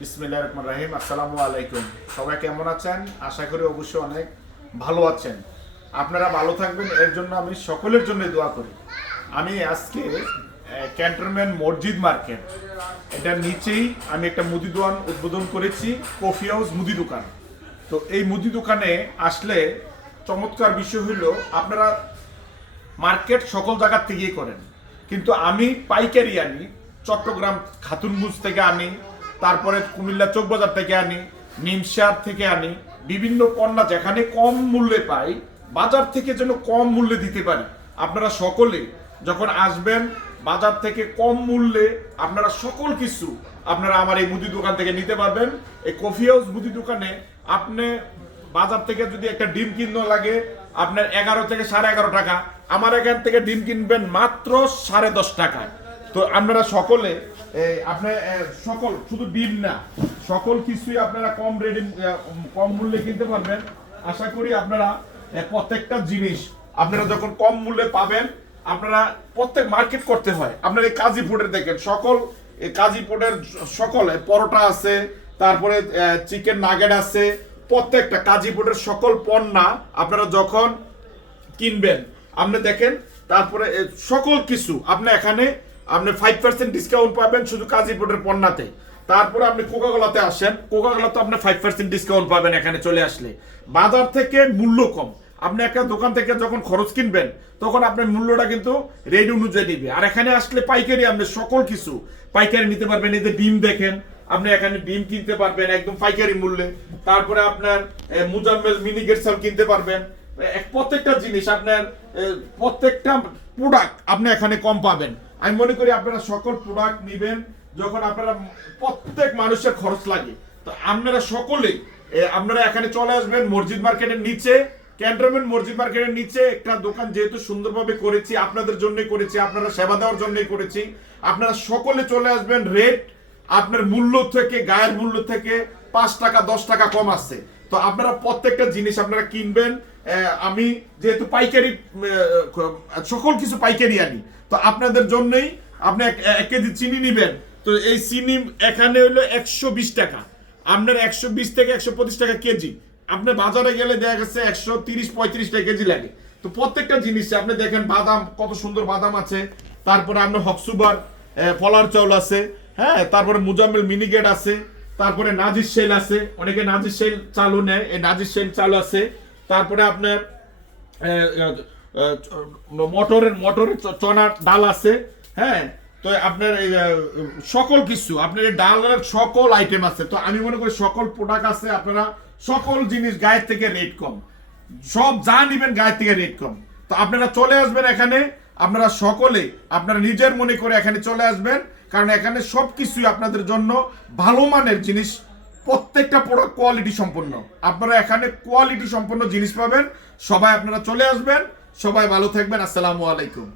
বিসমিল্লাহির রহমানির রহিম। আসসালামু আলাইকুম। সবাই কেমন আছেন? আশা করি অবশ্যই অনেক ভালো আছেন। আপনারা ভালো থাকবেন এর জন্য আমি সকলের জন্য দোয়া করি। আমি আজকে ক্যান্টনমেন্ট মসজিদ মার্কেট এটার নিচেই আমি একটা মুদি দোকান উদ্বোধন করেছি, কফি হাউস মুদি দোকান। তো এই মুদি দোকানে আসলে চমৎকার বিষয় হলো আপনারা মার্কেট সকল জায়গার থেকেই করেন, কিন্তু আমি পাইকারি আনি, চট্টগ্রাম খাতুনগঞ্জ থেকে আনি, তারপরে কুমিল্লা চৌকবাজার থেকে আনি, নিমসার থেকে আনি। বিভিন্ন পণ্য যেখানে কম মূল্যে পাই, বাজার থেকে যেন কম মূল্যে দিতে পারি। আপনারা সকলে যখন আসবেন বাজার থেকে কম মূল্যে আপনারা সকল কিছু আপনারা আমার এই মুদি দোকান থেকে নিতে পারবেন। এই কফি হাউস মুদি দোকানে আপনি বাজার থেকে যদি একটা ডিম কিনতে লাগে আপনার 11 থেকে 11.5 টাকা, আমার এখান থেকে ডিম কিনবেন মাত্র 10.5 টাকায়। তো আপনারা সকলে আপনি সকল শুধু ডিম না, সকল কিছুই আপনারা কম রেটে কম মূল্যে কিনতে পারবেন। আশা করি আপনারা প্রত্যেকটা জিনিস আপনারা যখন কম মূল্যে পাবেন, আপনারা প্রত্যেক মার্কেট করতে হয়। আপনারা এই কাজী ফুডের দেখেন, সকল এই কাজী ফুডের সকল পরোটা আছে, তারপরে চিকেন নাগেট আছে, প্রত্যেকটা কাজী ফুডের সকল পণ্য আপনারা যখন কিনবেন আপনি দেখেন, তারপরে সকল কিছু আপনি এখানে আপনি 5% ডিসকাউন্ট পাবেন শুধু কাজী ফুডের পণ্যতে। তারপরে আপনি কোকাকোলাতে আসেন, কোকাকোলাতে আপনি 5% ডিসকাউন্ট পাবেন এখানে চলে আসলে। বাজার থেকে মূল্য কম। আপনি একটা দোকান থেকে যখন খরচ কিনবেন তখন আপনার মূল্যটা কিন্তু রেট অনুযায়ী নিবে। আর এখানে আসলে পাইকারি আপনি সকল কিছু পাইকারি নিতে পারবেন। এই যে ডিম দেখেন, আপনি এখানে ডিম কিনতে পারবেন একদম পাইকারি মূল্যে। তারপরে আপনার মুজাম্মেল মিনিকেট চাল কিনতে পারবেন। প্রত্যেকটা জিনিস আপনার প্রত্যেকটা প্রোডাক্ট আপনি এখানে কম পাবেন। আমি মনে করি আপনারা সকল প্রোডাক্ট নেবেন যখন আপনারা প্রত্যেক মানুষের খরচ লাগে, তো আপনারা সকলেই আপনারা এখানে চলে আসবেন মসজিদ মার্কেটের নিচে, ক্যান্টনমেন্ট মসজিদ মার্কেটের নিচে একটা দোকান যেহেতু সুন্দরভাবে করেছি, আপনাদের জন্যই করেছি, আপনারা সেবা দেওয়ার জন্যই করেছি। আপনারা সকলে চলে আসবেন। রেট আপনার মূল্য থেকে, গায়ের মূল্য থেকে 5 টাকা 10 টাকা কম আছে। তো আপনারা প্রত্যেকটা জিনিস আপনারা কিনবেন। আমি যেহেতু পাইকারি সকল কিছু পাইকারি আনি, তো আপনাদের জন্যই আপনি 1 কেজি চিনি নেবেন, তো এই চিনি এখানে হলো 120 টাকা, আপনার 120 থেকে 125 টাকা কেজি। আপনি বাজারে গেলে দেখা গেছে 130-35 টাকা কেজি লাগে। তো প্রত্যেকটা জিনিস আপনি দেখেন, বাদাম কত সুন্দর বাদাম আছে, তারপরে আপনার হকসুবার ফলার চাউল আছে, হ্যাঁ, তারপরে মুজাম্মেল মিনিকেট আছে, তারপরে নাজির শেল আছে, অনেকে নাজির শেল চালু নেয়, এই নাজির শেল চালু আছে। তারপরে আপনার মটরের চনার ডাল আছে, হ্যাঁ। তো আপনার সকল কিছু আপনার ডালের সকল আইটেম আছে। তো আমি মনে করি সকল প্রোডাক্ট আছে, আপনারা সকল জিনিস গায়ের থেকে রেট কম, সব যা নিবেন গায়ের থেকে রেট কম। তো আপনারা চলে আসবেন এখানে, আপনারা সকলে আপনারা নিজের মনে করে এখানে চলে আসবেন, কারণ এখানে সব কিছুই আপনাদের জন্য ভালো মানের জিনিস, প্রত্যেকটা প্রোডাক্ট কোয়ালিটি সম্পন্ন। আপনারা এখানে কোয়ালিটি সম্পন্ন জিনিস পাবেন। সবাই আপনারা চলে আসবেন। সবাই ভালো থাকবেন। আসসালামু আলাইকুম।